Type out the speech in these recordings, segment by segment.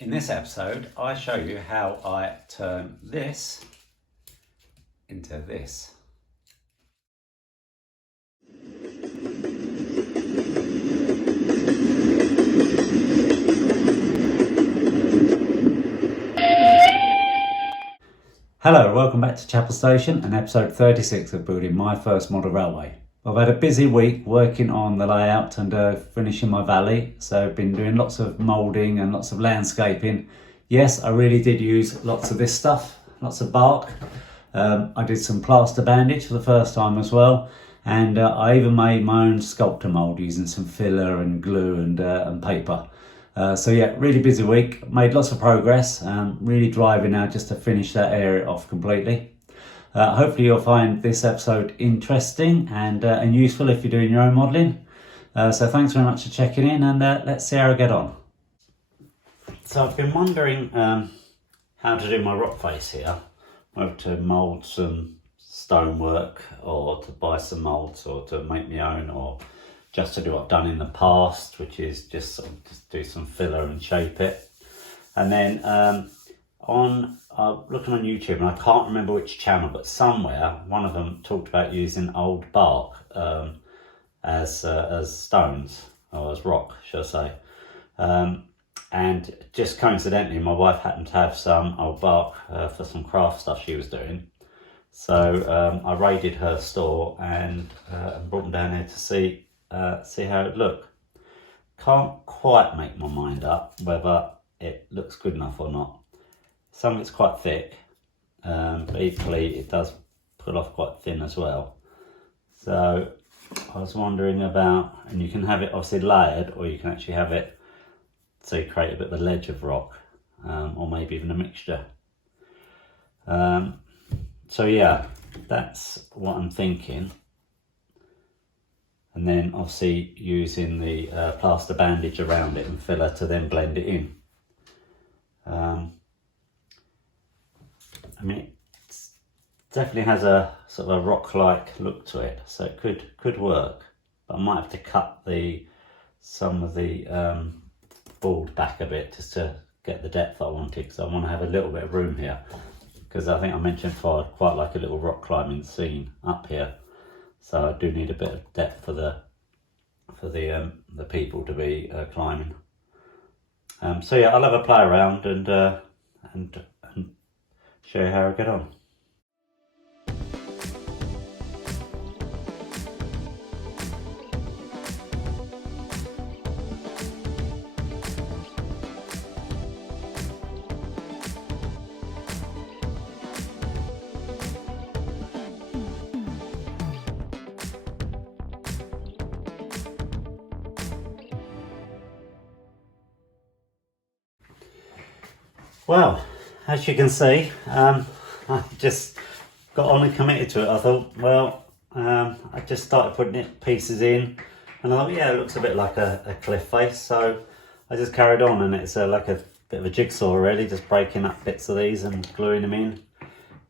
In this episode, I show you how I turn this into this. Hello, welcome back to Chapel Station and episode 36 of building my first model railway. I've had a busy week working on the layout and finishing my valley, so I've been doing lots of moulding and lots of landscaping. Yes, I really did use lots of this stuff, lots of bark. I did some plaster bandage for the first time as well, and I even made my own sculptamold using some filler and glue and paper. So yeah, really busy week, made lots of progress, really driving now just to finish that area off completely. Hopefully you'll find this episode interesting and useful if you're doing your own modelling. So thanks very much for checking in, and let's see how I get on. So I've been wondering how to do my rock face here, whether to mould some stonework or to buy some moulds or to make my own, or just to do what I've done in the past, which is just do some filler and shape it. And then looking on YouTube, and I can't remember which channel, but somewhere one of them talked about using old bark as stones, or as rock, should I say. And just coincidentally, my wife happened to have some old bark for some craft stuff she was doing. So I raided her store and brought them down here to see how it looked. Can't quite make my mind up whether it looks good enough or not. Some of it's quite thick, but equally it does pull off quite thin as well. So I was wondering about, and you can have it obviously layered, or you can actually have it so you create a bit of a ledge of rock, or maybe even a mixture. So yeah, that's what I'm thinking. And then obviously using the plaster bandage around it and filler to then blend it in. I mean, it definitely has a sort of a rock-like look to it, so it could work. But I might have to cut some of the board back a bit just to get the depth I wanted, because I want to have a little bit of room here. Because I think I mentioned before, I'd quite like a little rock climbing scene up here, so I do need a bit of depth for the people to be climbing. So yeah, I'll have a play around and show you how I get on. Well, as you can see, I just got on and committed to it. I thought, well, I just started putting pieces in, and I thought, yeah, it looks a bit like a cliff face. So I just carried on, and it's like a bit of a jigsaw, really, just breaking up bits of these and gluing them in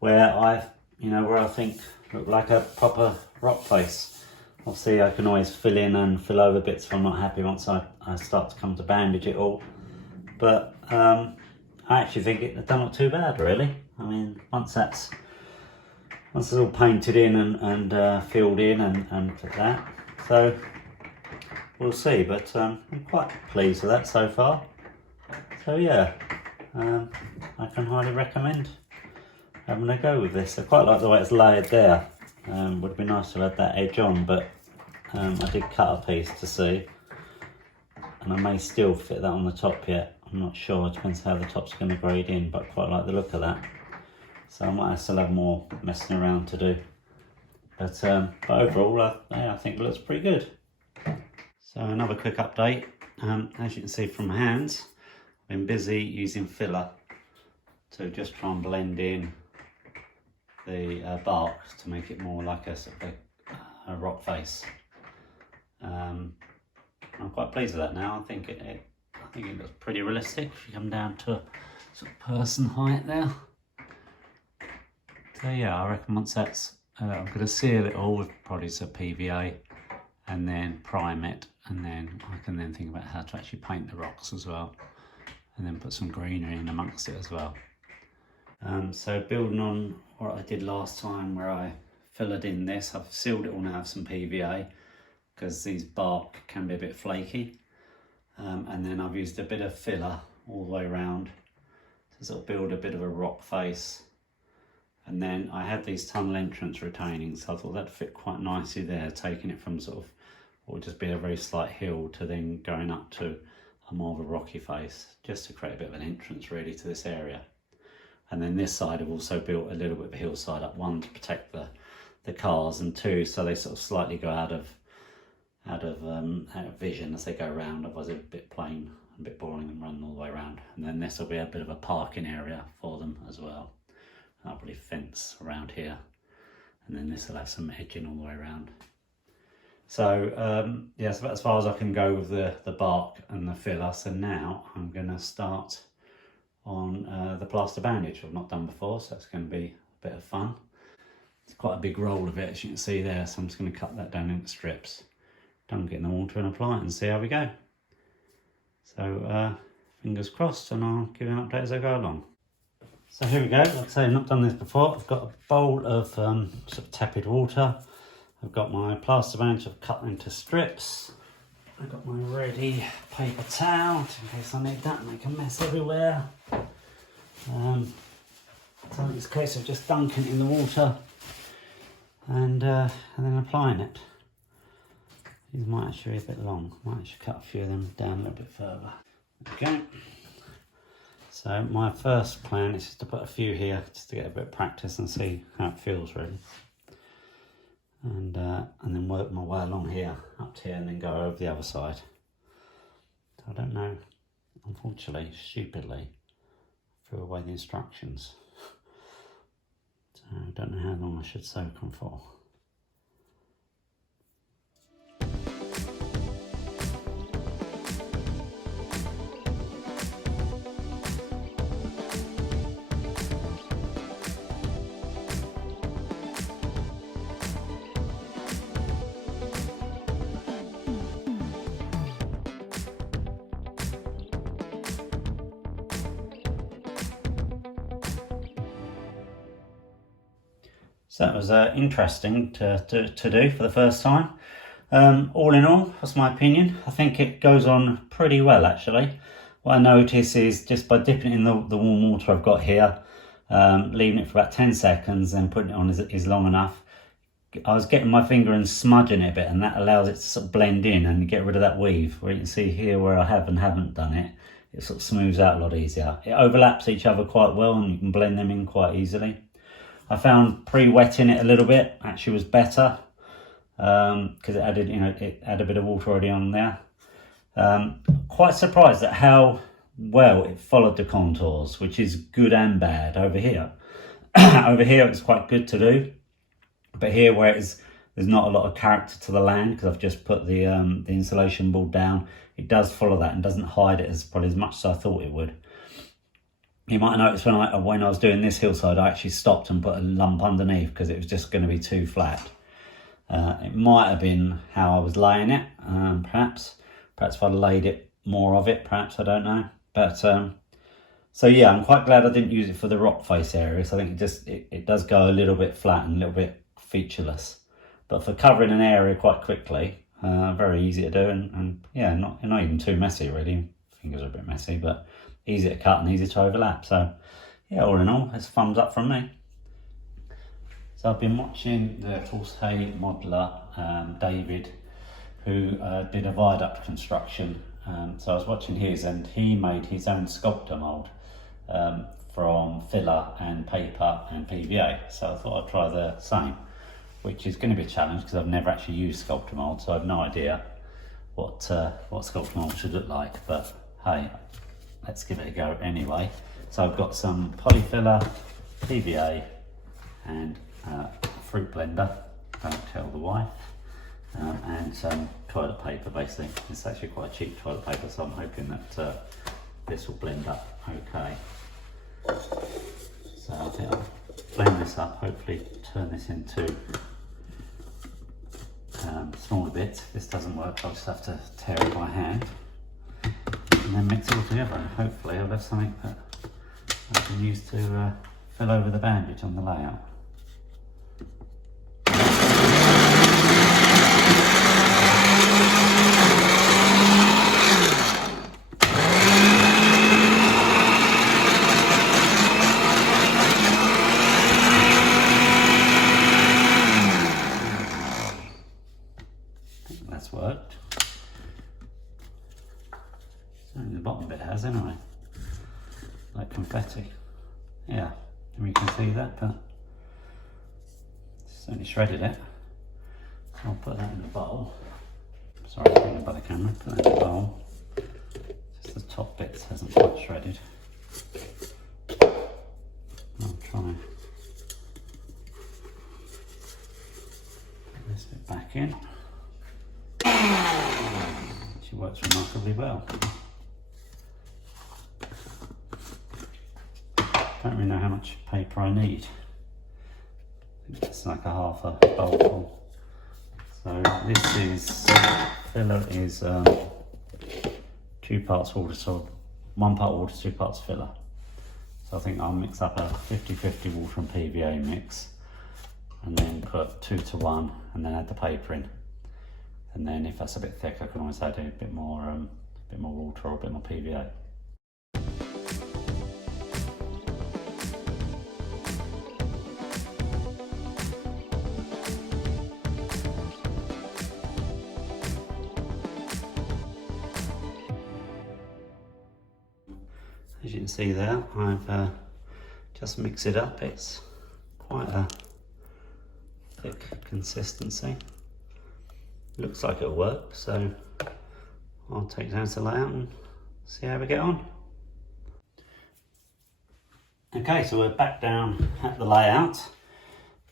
where I think look like a proper rock face. Obviously, I can always fill in and fill over bits if I'm not happy once I start to come to bandage it all. But I actually think it done not too bad, really. I mean, once it's all painted in and filled in and that, so we'll see. But I'm quite pleased with that so far. So yeah, I can highly recommend having a go with this. I quite like the way it's layered there. Would be nice to have that edge on, but I did cut a piece to see, and I may still fit that on the top yet. I'm not sure, it depends how the top's going to grade in, but I quite like the look of that. So I might still have more messing around to do. But overall, I think it looks pretty good. So another quick update. As you can see from my hands, I've been busy using filler to just try and blend in the bark to make it more like a rock face. I'm quite pleased with that now. I think it looks pretty realistic if you come down to a sort of person height there. So yeah, I reckon once that's, I'm going to seal it all with probably some PVA and then prime it, and then I can then think about how to actually paint the rocks as well. and then put some greenery in amongst it as well. So building on what I did last time where I fillered in this, I've sealed it all now with some PVA because these bark can be a bit flaky. And then I've used a bit of filler all the way around to sort of build a bit of a rock face. And then I had these tunnel entrance retaining, so I thought that'd fit quite nicely there, taking it from sort of what would just be a very slight hill to then going up to a more of a rocky face, just to create a bit of an entrance really to this area. And then this side I've also built a little bit of a hillside up, one to protect the cars, and two so they sort of slightly go out of vision as they go around. Otherwise it's a bit plain, a bit boring and running all the way around. And then this will be a bit of a parking area for them as well. I'll probably fence around here, and then this will have some edging all the way around. So yeah, so that's as far as I can go with the bark and the filler. So now I'm going to start on the plaster bandage I've not done before, so it's going to be a bit of fun. It's quite a big roll of it, as you can see there, so I'm just going to cut that down into strips, dunk it in the water and apply it and see how we go. So fingers crossed, and I'll give you an update as I go along. So here we go. Like I say, I've not done this before. I've got a bowl of sort of tepid water. I've got my plaster bandage I've cut into strips. I've got my ready paper towel in case I need that and make a mess everywhere. So in this case of just dunking it in the water and then applying it. These might actually be a bit long. I might actually cut a few of them down a little bit further. Okay. So my first plan is just to put a few here just to get a bit of practice and see how it feels really. And then work my way along here, up to here, and then go over the other side. So I don't know, unfortunately, stupidly, threw away the instructions. So I don't know how long I should soak them for. So that was interesting to do for the first time. All in all, that's my opinion. I think it goes on pretty well actually. What I notice is just by dipping it in the warm water I've got here, leaving it for about 10 seconds and putting it on is long enough. I was getting my finger and smudging it a bit, and that allows it to sort of blend in and get rid of that weave. Where you can see here where I have and haven't done it, it sort of smooths out a lot easier. It overlaps each other quite well and you can blend them in quite easily. I found pre-wetting it a little bit actually was better because it added, it had a bit of water already on there. Quite surprised at how well it followed the contours, which is good and bad over here. Over here it's quite good to do, but here where there's not a lot of character to the land because I've just put the insulation board down, it does follow that and doesn't hide it probably as much as I thought it would. You might notice when I was doing this hillside, I actually stopped and put a lump underneath because it was just going to be too flat. It might have been how I was laying it, perhaps if I laid it more of it, perhaps, I don't know. But so yeah, I'm quite glad I didn't use it for the rock face area. So I think it does go a little bit flat and a little bit featureless. But for covering an area quite quickly, very easy to do, and yeah, not even too messy really. Fingers are a bit messy, but easy to cut and easy to overlap. So yeah, all in all, it's a thumbs up from me. So I've been watching the Forsyth modeler, David, who did a viaduct construction. So I was watching his, and he made his own sculptamold from filler and paper and PVA. So I thought I'd try the same, which is going to be a challenge because I've never actually used sculptamold, so I have no idea what sculptamold should look like. But hey, let's give it a go anyway. So I've got some polyfiller, PVA, and fruit blender, don't tell the wife, and some toilet paper basically. It's actually quite cheap toilet paper, so I'm hoping that this will blend up okay. So I think I'll blend this up, hopefully turn this into smaller bits. If this doesn't work, I'll just have to tear it by hand. and then mix it all together. Hopefully I'll have something that I can use to fill over the bandage on the layout. That's worked. Certainly the bottom bit has anyway. Like confetti. Yeah, we can see that, but certainly shredded it. I'll put that in the bowl. Sorry, I'm thinking about the camera. Put that in the bowl. Just the top bit hasn't quite shredded. I'll try put this bit back in. She works remarkably well. Don't really know how much paper I need. I think it's like a half a bowl full. So this is, filler is 2 parts water, so 1 part water, 2 parts filler. So I think I'll mix up a 50-50 water and PVA mix, and then put 2 to 1, and then add the paper in. And then if that's a bit thick, I can always add a bit more water or a bit more PVA. As you can see there, I've just mixed it up. It's quite a thick consistency. Looks like it'll work, so I'll take it down to the layout and see how we get on. Okay, so we're back down at the layout.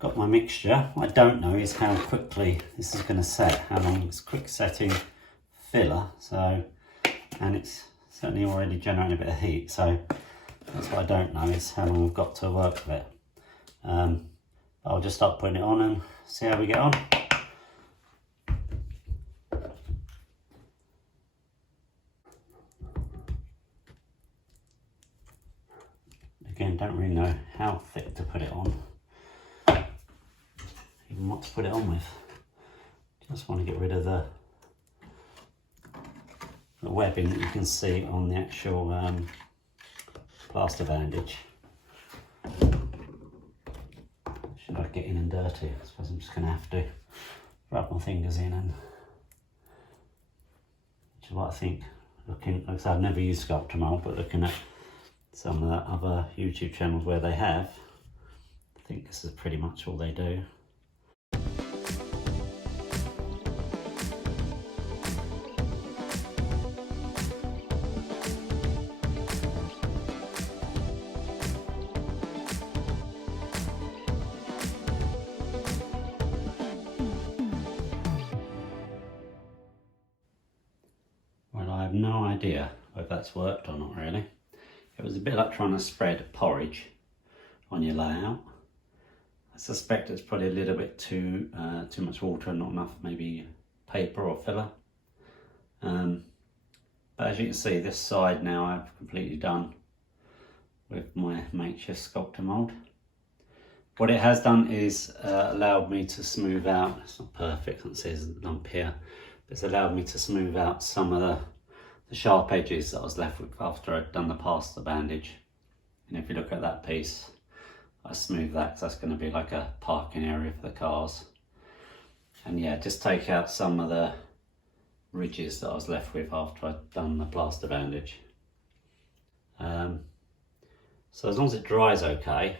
Got my mixture. What I don't know is how quickly this is going to set, how long it's quick setting filler, so, and it's certainly already generating a bit of heat, so that's what I don't know, is how long we've got to work with it. I'll just start putting it on and see how we get on. Again, don't really know how thick to put it on, even what to put it on with. Just want to get rid of the webbing that you can see on the actual plaster bandage. Should I get in and dirty? I suppose I'm just going to have to rub my fingers in, and which is what I think. Like I said, I've never used Sculptamold, but looking at some of the other YouTube channels where they have, I think this is pretty much all they do. Well, I have no idea whether that's worked or not really. It was a bit like trying to spread porridge on your layout. I suspect it's probably a little bit too much water and not enough maybe paper or filler. But as you can see, this side now I've completely done with my makeshift Sculptamold. What it has done is allowed me to smooth out, it's not perfect, I can see there's a lump here, but it's allowed me to smooth out some of the sharp edges that I was left with after I'd done the plaster bandage. And if you look at that piece, I smoothed that because that's going to be like a parking area for the cars. And yeah, just take out some of the ridges that I was left with after I'd done the plaster bandage. So as long as it dries okay,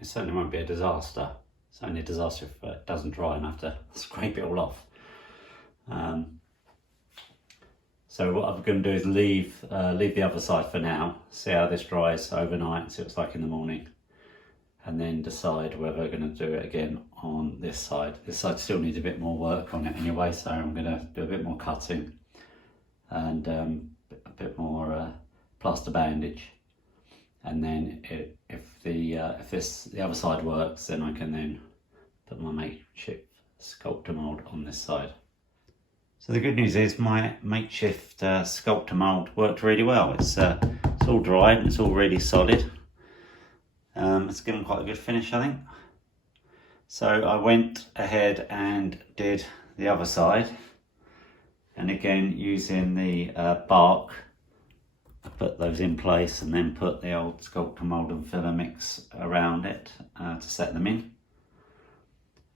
it certainly won't be a disaster. It's only a disaster if it doesn't dry and I have to scrape it all off. So what I'm going to do is leave the other side for now, see how this dries overnight, see what it's like in the morning, and then decide whether we're going to do it again on this side. This side still needs a bit more work on it anyway, so I'm going to do a bit more cutting and a bit more plaster bandage. And then if the other side works, then I can then put my makeshift Sculptamold on this side. So the good news is my makeshift Sculptamold worked really well. It's all dried and it's all really solid. It's given quite a good finish, I think. So I went ahead and did the other side, and again using the bark, I put those in place and then put the old Sculptamold and filler mix around it to set them in.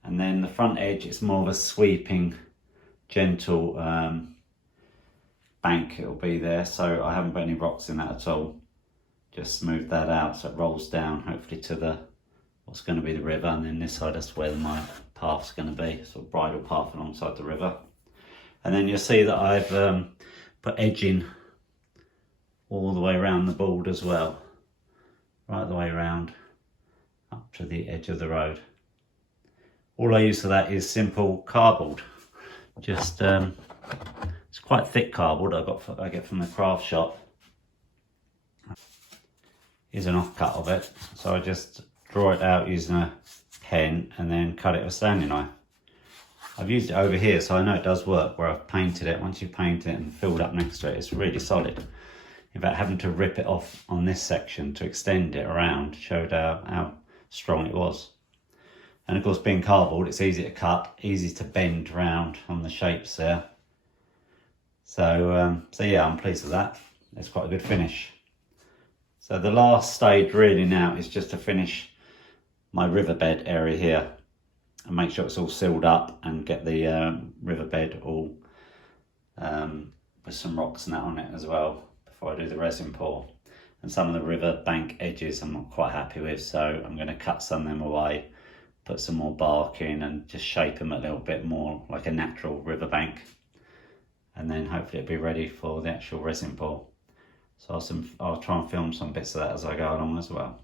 And then the front edge is more of a sweeping, gentle bank. It'll be there, so I haven't put any rocks in that at all. Just smooth that out so it rolls down hopefully to the what's going to be the river, and then this side that's where my path's going to be, sort of bridle path alongside the river. And then you'll see that I've put edging all the way around the board as well, right the way around up to the edge of the road. All I use for that is simple cardboard. Just it's quite thick cardboard I get from the craft shop. Here's an offcut of it, so I just draw it out using a pen and then cut it with a Stanley knife. I've used it over here, so I know it does work where I've painted it. Once you've painted it and filled up next to it, it's really solid. In fact, having to rip it off on this section to extend it around showed how strong it was. And of course, being cardboard, it's easy to cut, easy to bend around on the shapes there. So yeah, I'm pleased with that. It's quite a good finish. So the last stage really now is just to finish my riverbed area here and make sure it's all sealed up and get the riverbed all with some rocks and that on it as well before I do the resin pour. And some of the river bank edges I'm not quite happy with, so I'm going to cut some of them away, put some more bark in and just shape them a little bit more like a natural river bank, and then hopefully it'll be ready for the actual resin pour. So I'll try and film some bits of that as I go along as well.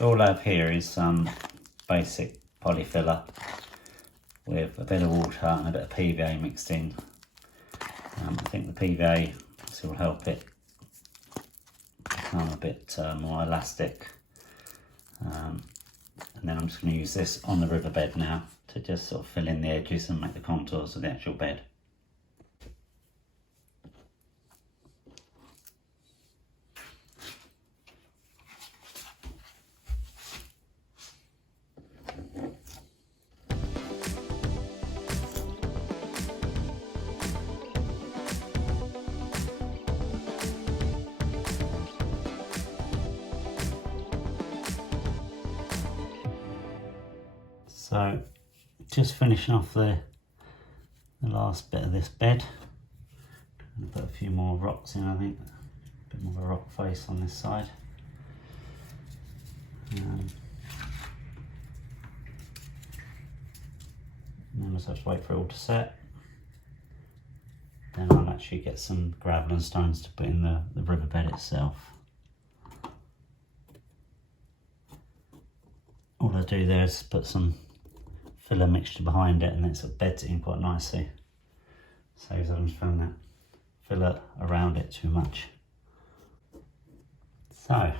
All I have here is some basic polyfiller with a bit of water and a bit of PVA mixed in. I think the PVA will help it become a bit more elastic. And then I'm just going to use this on the riverbed now to just sort of fill in the edges and make the contours of the actual bed. So just finishing off the last bit of this bed. I'm going to put a few more rocks in, I think. A bit more of a rock face on this side. And then we'll just have to wait for it all to set. Then I'll actually get some gravel and stones to put in the riverbed itself. All I do there is put some filler mixture behind it, and then it sort of beds it in quite nicely. Saves having to fill that filler around it too much. So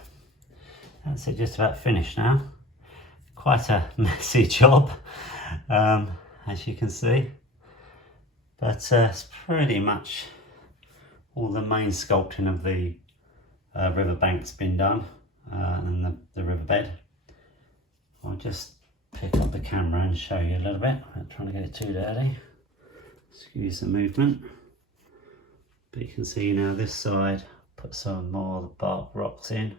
that's it, just about finished now. Quite a messy job, as you can see, but it's pretty much all the main sculpting of the riverbank's been done, and the riverbed. I'll just pick up the camera and show you a little bit. I'm not trying to get it too dirty. Excuse the movement. But you can see now this side, put some more of the bark rocks in.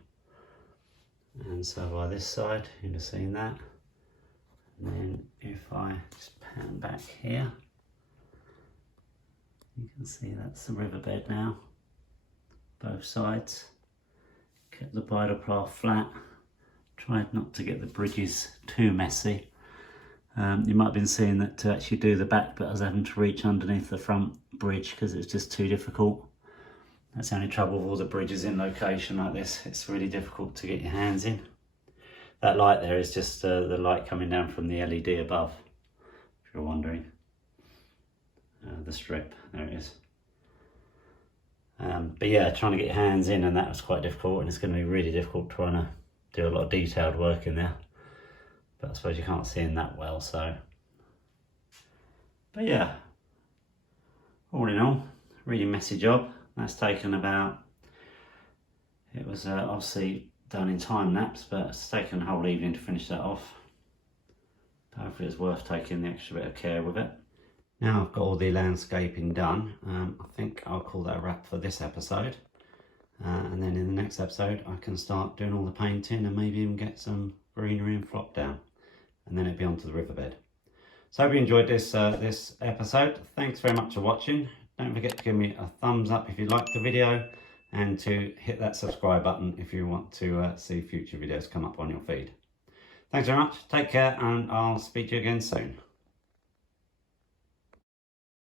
And so by this side, you'd have seen that. And then if I just pan back here, you can see that's the riverbed now. Both sides. Kept the bridle path flat. Tried not to get the bridges too messy. You might have been seeing that to actually do the back bit I was having to reach underneath the front bridge because it's just too difficult. That's the only trouble with all the bridges in location like this. It's really difficult to get your hands in. That light there is just the light coming down from the LED above, if you're wondering. The strip, there it is. But yeah, trying to get your hands in, and that was quite difficult, and it's going to be really difficult trying to do a lot of detailed work in there. But I suppose you can't see in that well, so. But yeah, all in all, really messy job. That's taken about, it was obviously done in time lapse, but it's taken a whole evening to finish that off. Hopefully it's worth taking the extra bit of care with it. Now I've got all the landscaping done, I think I'll call that a wrap for this episode. And then in the next episode I can start doing all the painting and maybe even get some greenery and flop down. And then it'll be onto the riverbed. So I hope you enjoyed this this episode. Thanks very much for watching. Don't forget to give me a thumbs up if you liked the video, and to hit that subscribe button if you want to see future videos come up on your feed. Thanks very much, take care, and I'll speak to you again soon.